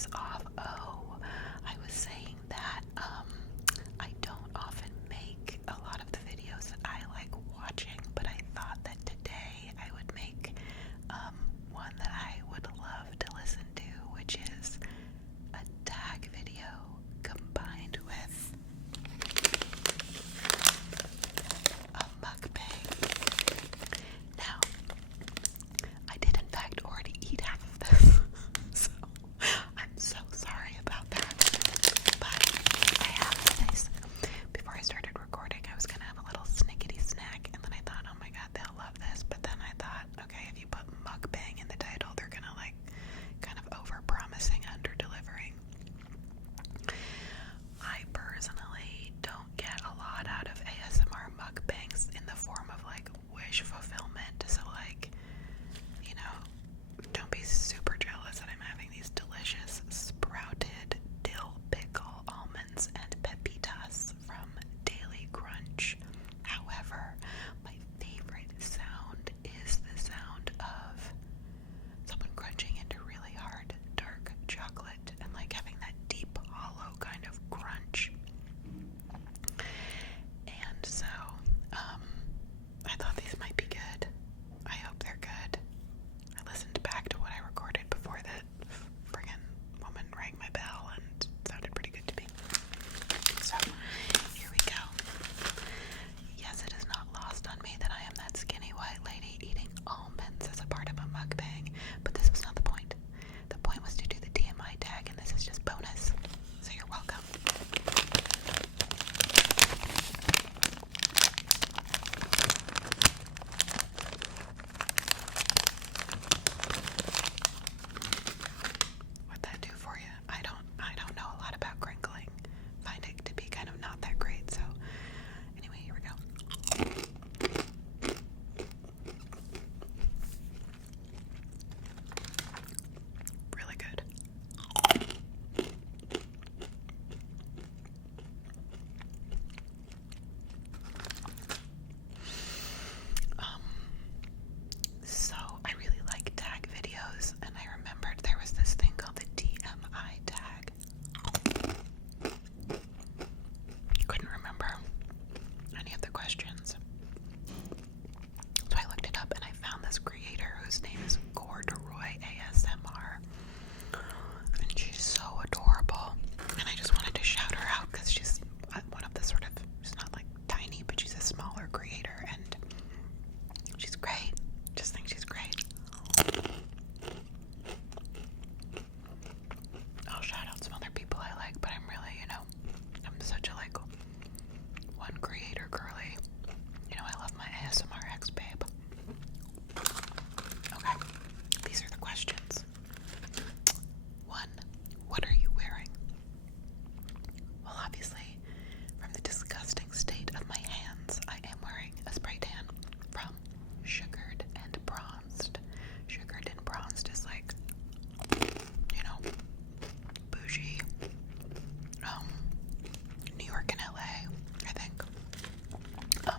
voice off. Oh, I was saying that I don't often make a lot of the videos that I like watching, but I thought that today I would make one that I would love to listen to, which is a tag video combined with a mukbang. Now, I did in fact already eat half of this, so I'm so sorry about that. But I have to say, before I started recording, I was gonna have a little snickety snack, and then I thought, oh my god, they'll love this. But then I thought, okay, if you put mukbang in the title, they're gonna like kind of over-promising, under-delivering. I personally don't get a lot out of ASMR mukbangs in the form of like wish fulfillment. So like, you know, don't be super jealous that I'm having these delicious sprouted dill pickle almonds and pepitas from Daily Crunch. However, my favorite sound is the sound of someone crunching into really hard, dark chocolate and like having that deep, hollow kind of crunch. And so, I thought these might be good. I hope they're good. I listened back to what I recorded before that friggin' woman rang my bell and it sounded pretty good to me. So, here we go. Yes, it is not lost on me that I am that skinny white lady eating almonds as a part of a mukbang, but this was not the point. The point was to do the TMI tag, and this is just bonus. So you're welcome. What'd that do for you? I don't know a lot about crinkling. Find it to be kind of not that great, so anyway, here we go. Really good. So I really like tag videos, and I remembered there was this thing called the TMI tag. Couldn't remember any of the questions. So I looked it up and I found this creator whose name is Corduroy ASMR. And she's so adorable. And I just wanted to shout her out because she's one of the sort of, she's not like tiny, but she's a smaller creator and she's great. Just think she's great. I'll shout out some other people I like, but I'm really, you know, I'm such a like one creator girly. You know, I love my ASMR ex babe. Okay, these are the questions. 1. What are you wearing? Well, obviously, from the disgusting state of my hands, I am wearing a spray tan from Sugared and Bronzed. Sugared and Bronzed is like, you know, bougie, New York and LA, I think.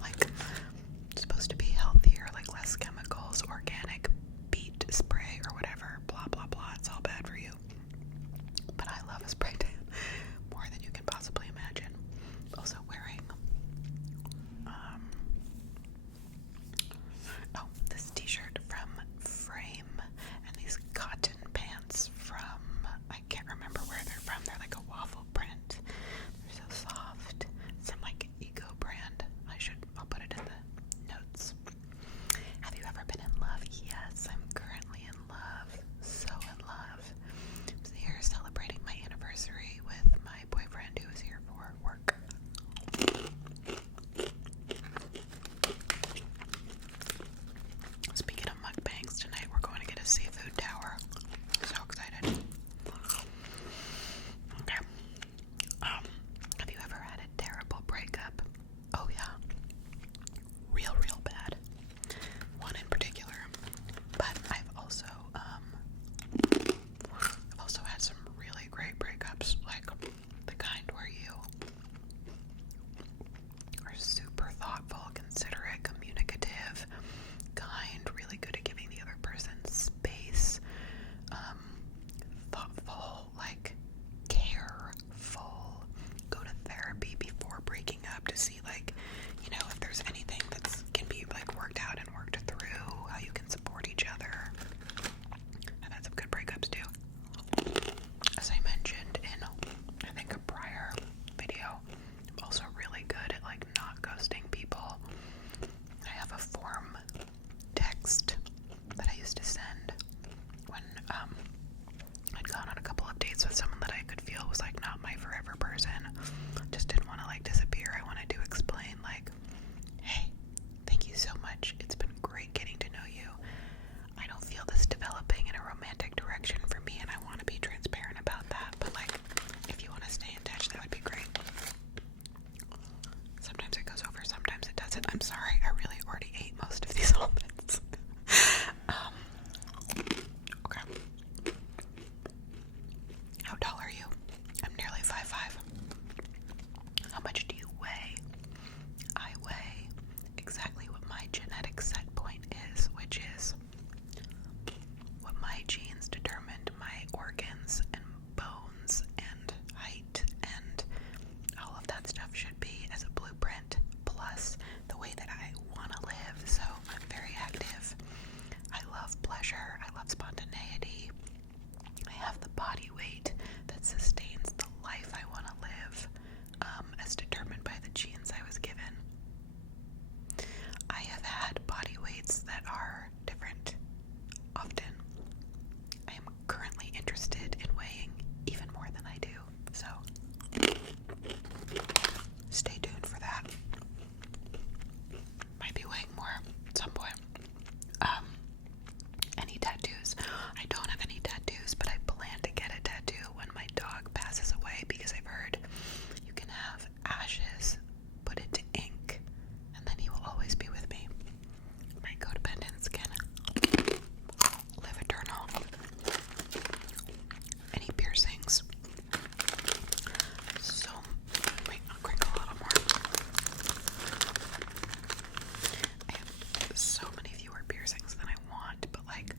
Like, supposed to be healthier, like less chemicals, organic beet spray or whatever, blah, blah, blah. It's all bad for you. But I love a spray tan more than you can possibly imagine. Also wearing, this t-shirt from Frame and these cotton pants from, I can't remember where they're from. They're like a waffle print. They're so soft. Some like eco brand. I'll put it in the notes. Have you ever been in love? Yes, I'm currently in love. So in love. I was here celebrating my anniversary 555. How much do you weigh? I weigh exactly what my genetic set point is, which is what my genes determined my organs and bones and height and all of that stuff should be as a blueprint, plus the way that I want to live. So I'm very active. I love pleasure. I love spontaneity. I have the body weight that sustains the life I want to live, as determined by the genes I was given. I have had body weights that are different often. I am currently interested in weighing even more than I do, so stay tuned for that. Might be weighing more at some point. Any tattoos? I don't have any tattoos, but I plan to get a tattoo when my dog passes away, because I've heard you can have ashes, put it to ink, and then he will always be with me. My codependents can live eternal. Any piercings? So, wait, I'll crinkle a little more. I have so many fewer piercings than I want, but like,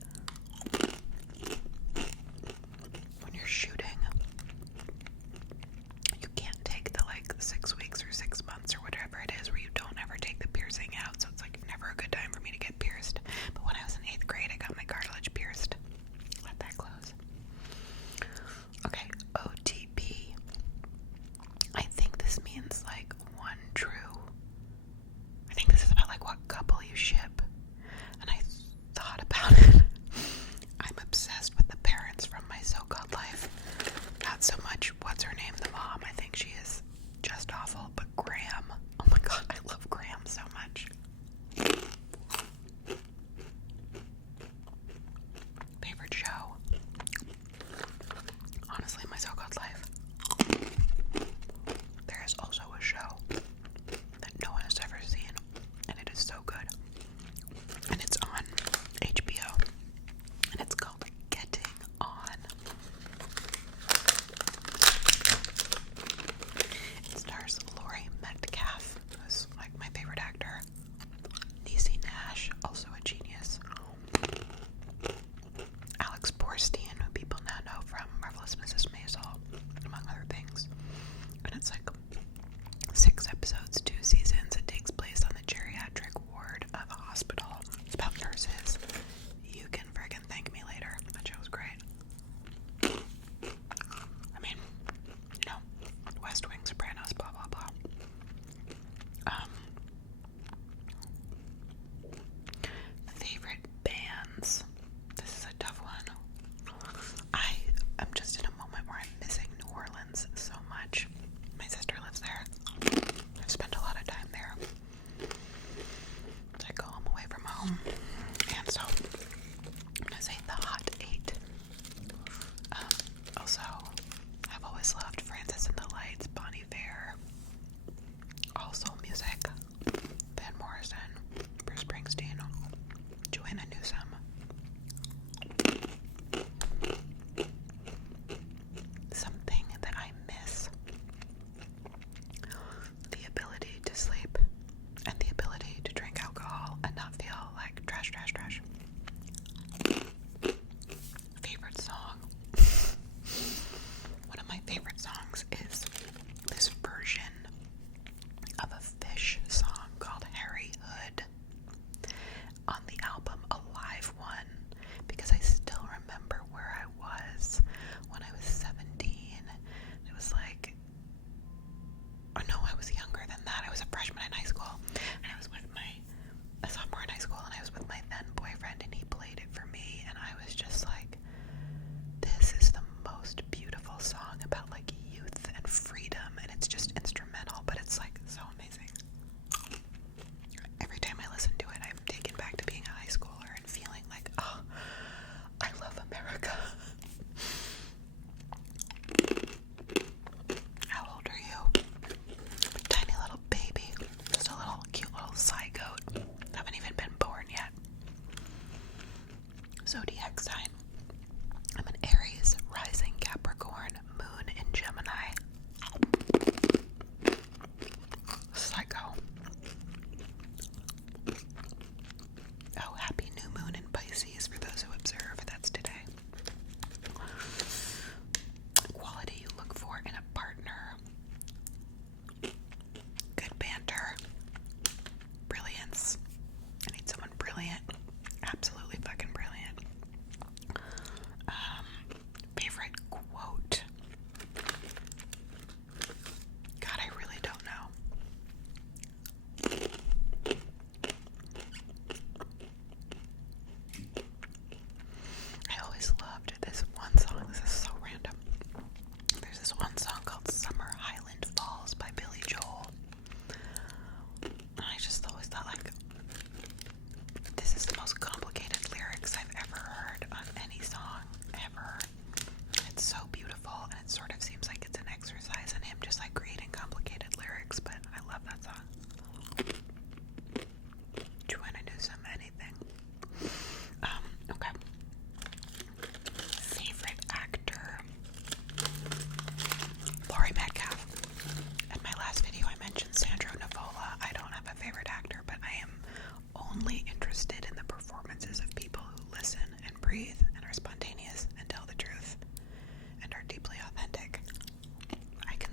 when you're shooting, you can't take the like 6 weeks or 6 months or whatever it is where you don't ever take the piercing out, so it's like never a good time for me to get pierced. But when I was in 8th grade, I got my cartilage pierced. Let that close. Okay, OTP. I think this means like one true. I think this is about like what couple you ship. And I thought about it. I'm obsessed with the parents from My So-Called Life. Not so much what's her name, the mom. I think she is just awful. But Graham. Oh my god, I love Graham so much. Favorite show? Honestly, My So-Called Life. There is also a show that no one has ever seen, and it is so good. And it's on HBO. And it's called Getting On. It stars Laurie Metcalf, who's like my favorite actor. Niecy Nash, also a genius. Alex Borstein, who people now know from Marvelous Mrs. Maisel, among other things. And it's like 6 episodes, 2 seasons. It takes place on the geriatric ward of a hospital. It's about nurses. You can friggin' thank me later. That show was great. I mean, you know, West Wing, Sopranos, blah, blah, blah. Favorite bands? This is a tough one. I'm just in a moment where I'm missing New Orleans so much. My sister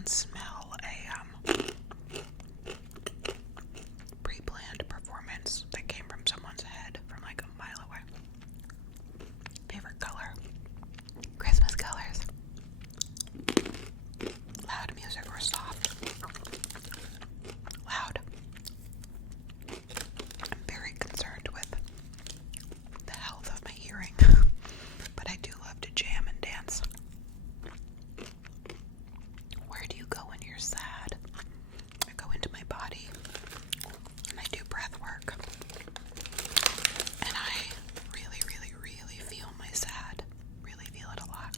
can smell a pre-planned performance that came from someone's head from like a mile away. Favorite color? Christmas colors. Loud music or soft? Loud. I'm very concerned with the health of my hearing, but I do love to jam and dance. Where do you go when you're sad? I go into my body and I do breath work. And I really, really, really feel my sad. Really feel it a lot.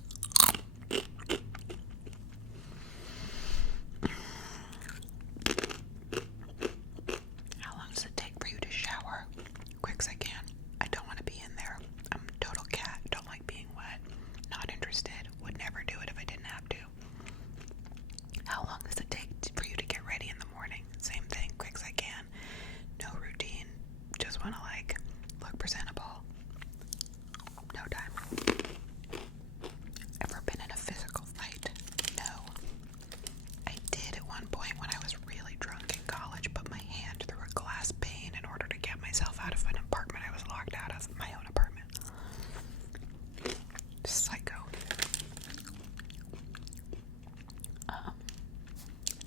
How long does it take for you to shower? Quick as I can. I don't want to be in there. I'm a total cat. Don't like being wet. Not interested. Would never do it if I didn't have to. How long does it take for you to get ready in the morning? Same thing. Quick as I can. No routine. Just want to like look presentable. No time. Ever been in a physical fight? No. I did at one point when I was really drunk in college, put my hand through a glass pane in order to get myself out of an apartment I was locked out of, my own apartment. Psycho.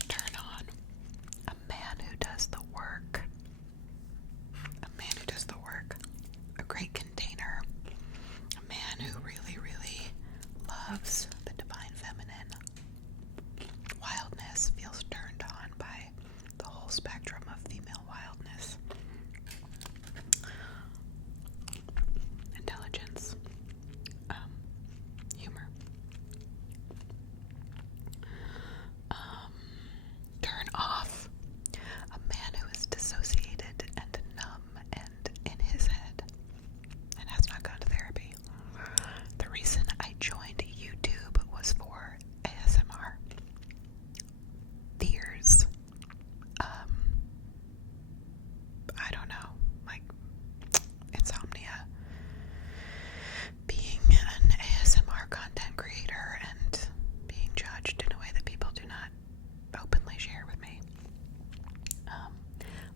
Turn on. A man who does the work. A man who does the work. A great container. A man who really, really loves the divine feminine. Wildness, feels turned on by the whole spectrum of female wildness. Intelligence. Humor. Turn off. A man who is dissociated and numb and in his head and has not gone to therapy. The reason I joined YouTube was for ASMR. Fears. I don't know, like insomnia. Being an ASMR content creator and being judged in a way that people do not openly share with me.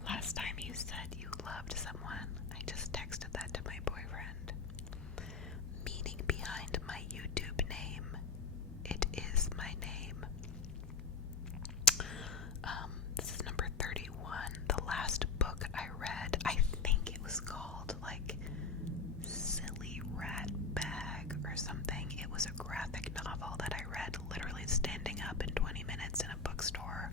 Last time you said you loved someone, I just texted that to my boyfriend. Meaning behind my YouTube name. It is my name. This is number 31. The last book I read, I think it was called like Silly Rat Bag or something. It was a graphic novel that I read literally standing up in 20 minutes in a bookstore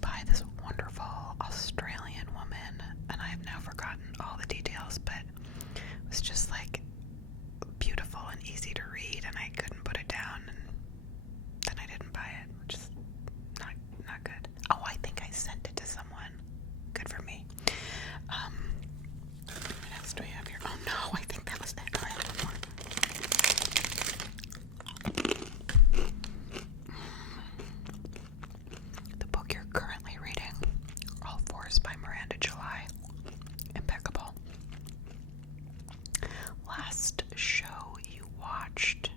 by this wonderful Australian woman, and I have now forgotten all the details, but it was just like beautiful and easy to read, and I couldn't put it down, and then I didn't buy it, which is not good. Oh, I think I sent it to someone. Good for me. What else do we have here? Oh no, I think that was it. Oh, I have one more. The book you're currently reading, All Fours by Miranda July. Impeccable. Last show you watched,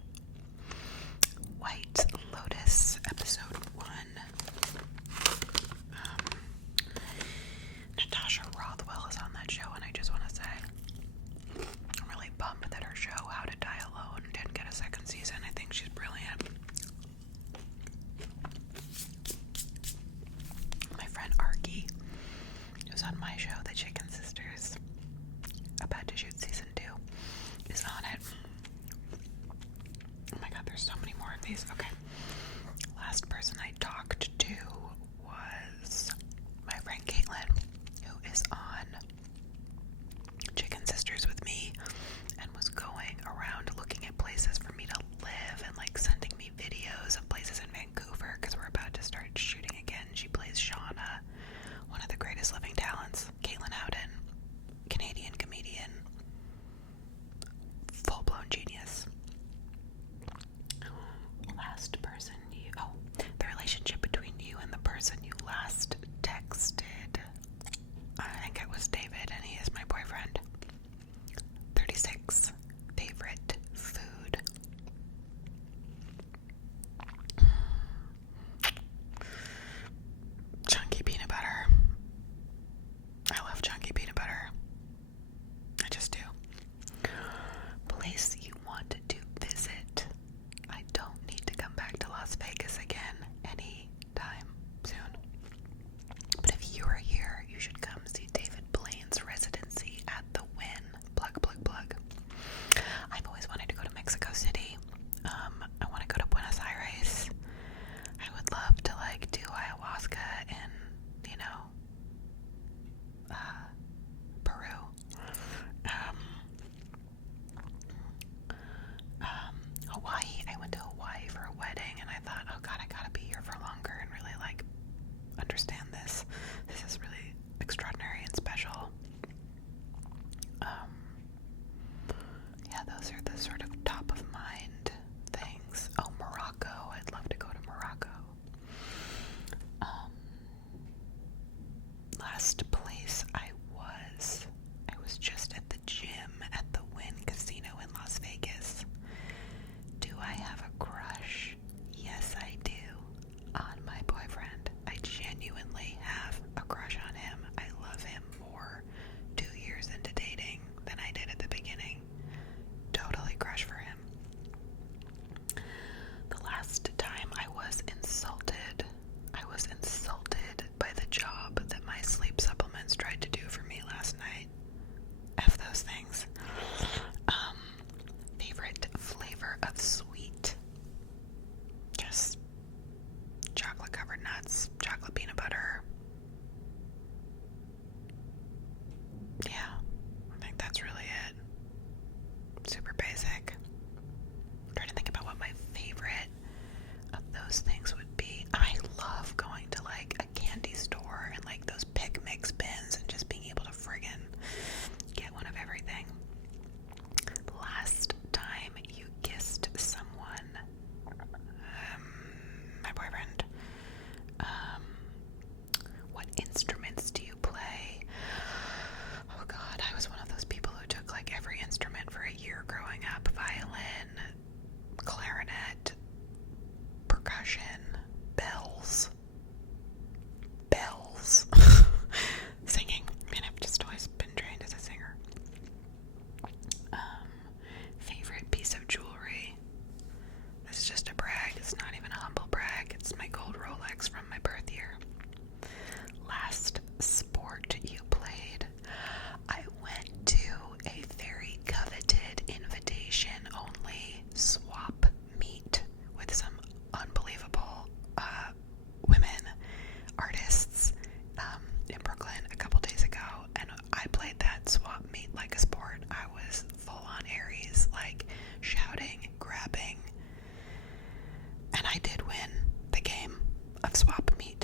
White Lotus, episode 1. Natasha Rothwell is on that show, and I just want to say, I'm really bummed that her show, How to Die Alone, didn't get a second season. I think she's brilliant. My friend Arky, who's on my show, The Chicken Sisters, about to shoot season 2, is on it. Oh my god, there's so many more of these. Okay. Last person I talked to was my friend Caitlin, who is on Chicken Sisters with me and was going around looking at places for me to live and like sending me videos of places in Vancouver because we're about to start shooting again. She plays Shauna, one of the greatest living talents. Caitlin Howden, Canadian comedian, full-blown genius. Last person the relationship between you and the person you last texted. I think it was David, and he is my boyfriend. 36. Favorite food. those things would be. I love going to like a candy store and like those pick mix bins and just being able to friggin' get one of everything. Last time you kissed someone, my boyfriend, what instruments do you play? Oh God, I was one of those people who took like every instrument for a year growing up. Violin, clarinet, percussion, bells. Singing. I mean, I've just always been trained as a singer. Favorite piece of jewelry. This is just a brag. It's not even a humble brag. It's my gold Rolex from my birth year. Last sport you played. I went to a very coveted invitation-only swap meet with some unbelievable women artists in Brooklyn a couple days ago, and I played that swap meet like a sport. I was full on Aries, like shouting, grabbing, and I did win the game of swap meet.